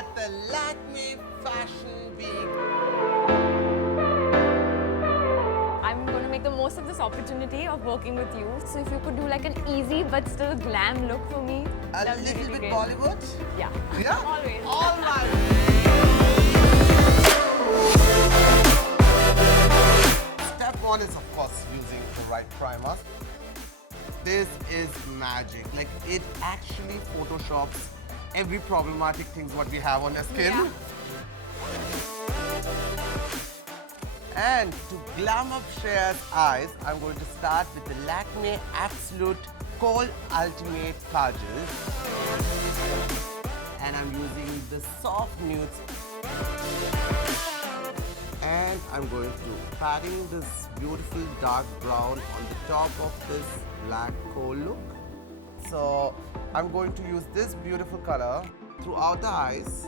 at the Lakme Fashion Week. I'm going to make the most of this opportunity of working with you. So if you could do like an easy but still glam look for me, A that would be little really bit great. Bollywood? Yeah. Yeah? Always. All right. Step one is, of course, using the right primer. This is magic. Like, it actually photoshops every problematic things what we have on our skin. Yeah. And to glam up Shreya's eyes, I'm going to start with the Lakme Absolute Kohl Ultimate Kajal. And I'm using the soft nudes. And I'm going to patting this beautiful dark brown on the top of this black kohl look. So I'm going to use this beautiful color throughout the eyes.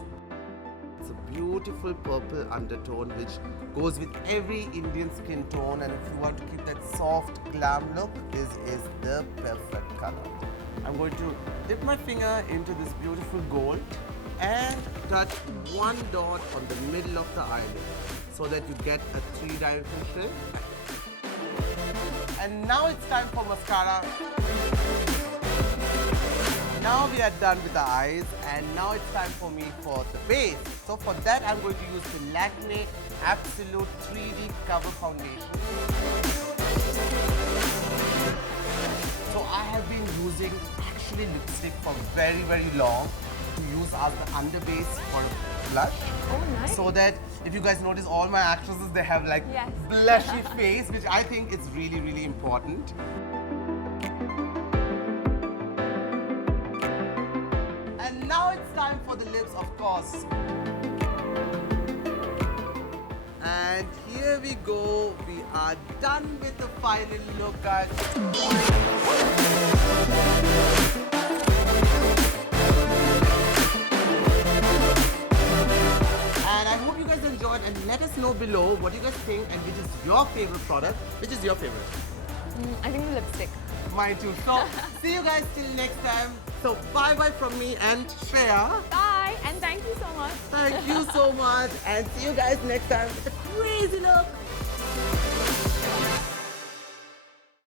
It's a beautiful purple undertone which goes with every Indian skin tone, and if you want to keep that soft glam look, this is the perfect color. I'm going to dip my finger into this beautiful gold and touch one dot on the middle of the eyelid so that you get a three-dimensional effect. And now it's time for mascara. Now we are done with the eyes, and now it's time for me for the base. So for that, I'm going to use the Lakme Absolute 3D Cover Foundation. So I have been using actually lipstick for very, very long to use as the underbase for blush. Oh, nice. So that if you guys notice, all my actresses, they have like Yes. blushy face, which I think is really, really important. And now it's time for the lips, of course. And here we go. We are done with the final look, guys. And I hope you guys enjoyed, and let us know below what you guys think and which is your favorite product. Which is your favorite? I think the lipstick. Mine too. So see you guys till next time. So bye bye from me and Shreya. Bye, and thank you so much. Thank you so much, and see you guys next time with a crazy look.